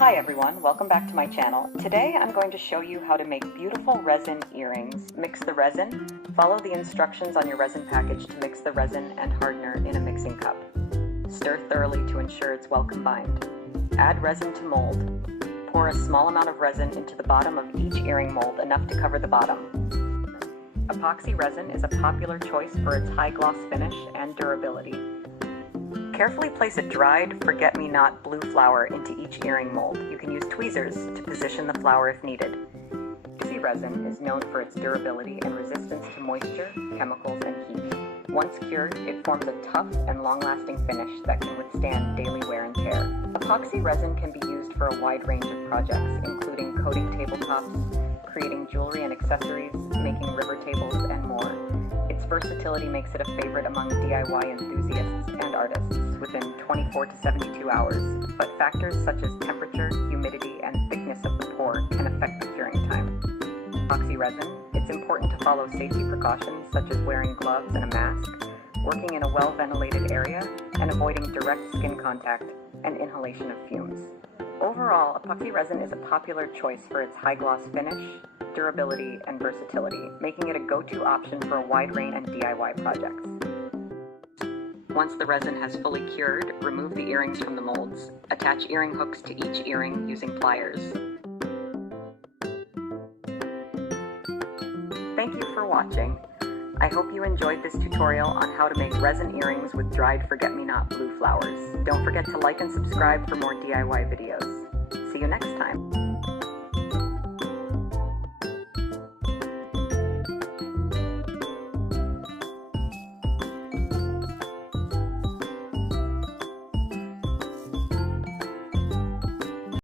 Hi everyone, welcome back to my channel. Today I'm going to show you how to make beautiful resin earrings. Mix the resin, follow the instructions on your resin package to mix the resin and hardener in a mixing cup. Stir thoroughly to ensure it's well combined. Add resin to mold. Pour a small amount of resin into the bottom of each earring mold, enough to cover the bottom. Epoxy resin is a popular choice for its high gloss finish and durability. Carefully place a dried forget-me-not blue flower into each earring mold. You can use tweezers to position the flower if needed. Epoxy resin is known for its durability and resistance to moisture, chemicals, and heat. Once cured, it forms a tough and long-lasting finish that can withstand daily wear and tear. Epoxy resin can be used for a wide range of projects, including coating tabletops, creating jewelry and accessories, making river tables, and more. Its versatility makes it a favorite among DIY enthusiasts and artists within 24 to 72 hours, but factors such as temperature, humidity, and thickness of the pour can affect the curing time. Epoxy resin, it's important to follow safety precautions such as wearing gloves and a mask, working in a well-ventilated area, and avoiding direct skin contact and inhalation of fumes. Overall, epoxy resin is a popular choice for its high-gloss finish, durability, and versatility, making it a go-to option for a wide range of DIY projects. Once the resin has fully cured, remove the earrings from the molds. Attach earring hooks to each earring using pliers. Thank you for watching. I hope you enjoyed this tutorial on how to make resin earrings with dried forget-me-not blue flowers. Don't forget to like and subscribe for more DIY videos. See you next time.